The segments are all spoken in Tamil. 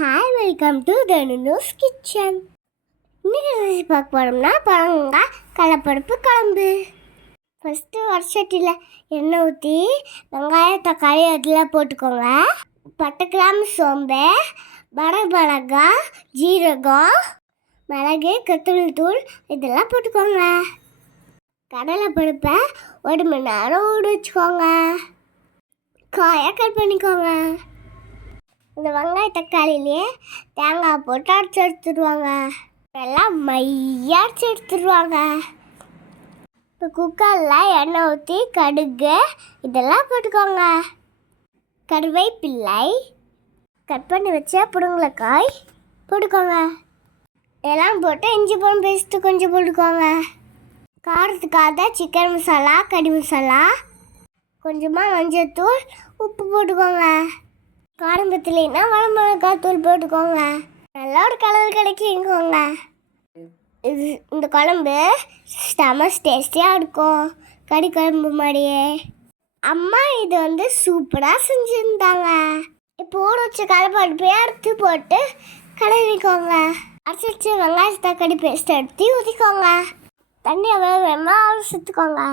Hi, welcome to Dhanush kitchen. இன்னைக்கு ரெசிபி பார்க்க போகிறோம்னா பழங்காய் கடலைப்பருப்பு குழம்பு. ஃபஸ்ட்டு வடச்சட்டியில் எண்ணெய் ஊற்றி வெங்காயம் தக்காளி அதெல்லாம் போட்டுக்கோங்க. பட்டை கிராம்பு சோம்பு மிளகா ஜீரகம் மிளகு கொத்தமல்லி தூள் இதெல்லாம் போட்டுக்கோங்க. கடலைப்பருப்பை 1 மணி நேரம் ஊற வச்சுக்கோங்க. காயை கட் பண்ணிக்கோங்க. இந்த வெங்காய தக்காளிலேயே தேங்காய் போட்டு அரைச்சி எடுத்துடுவாங்க. எல்லாம் மையாக அரைச்சி எடுத்துடுவாங்க. இப்போ குக்கரில் எண்ணெய் ஊற்றி கடுகு இதெல்லாம் போட்டுக்கோங்க. கருவேப்பிள்ளை கட் பண்ணி வச்ச புடலங்காய் போட்டுக்கோங்க. எல்லாம் போட்டு இஞ்சி பூண்டு பேஸ்ட்டு கொஞ்சம் போட்டுக்கோங்க. காரத்துக்காக சிக்கன் மசாலா கறி மசாலா கொஞ்சமாக மஞ்சள்தூள் உப்பு போட்டுக்கோங்க. காரம் பத்தலைன்னா வரமிளகாய் தூள் போட்டுக்கோங்க. நல்லா ஒரு கலர் கிடைக்குங்கோங்க. இந்த குழம்பு செம டேஸ்டியாக இருக்கும். கறி குழம்பு மாதிரியே. அம்மா இது சூப்பராக செஞ்சுருந்தாங்க. இப்போ ஊற வச்ச கடலைப்பருப்பை எடுத்து போட்டு கலரிக்கோங்க. அரைச்சி வச்ச வெங்காய தக்காளி பேஸ்ட் எடுத்து ஊற்றிக்கோங்க. தண்ணி எவ்வளோ வேணுமோ அவ்வளோ சுற்றுக்கோங்க.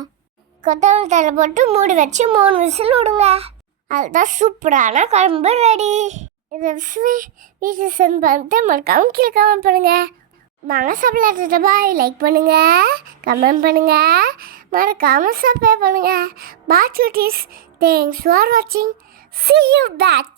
கொத்தமல்லி தழை போட்டு மூடி வச்சு 3 விசில் விடுங்க. அதுதான் சூப்பரான குழம்பு ரெடி. இதை வீட்டில் சென்ட் பண்ணிட்டு மறக்காமல் கீழே கமெண்ட் பண்ணுங்கள். வாங்க சாப்பிடலாம். பாய். லைக் பண்ணுங்கள், கமெண்ட் பண்ணுங்கள், மறக்காமல் சப்ஸ்கிரைப் பண்ணுங்கள். பாய் சுட்டீஸ். தேங்க்ஸ் ஃபார் வாட்சிங். See you back.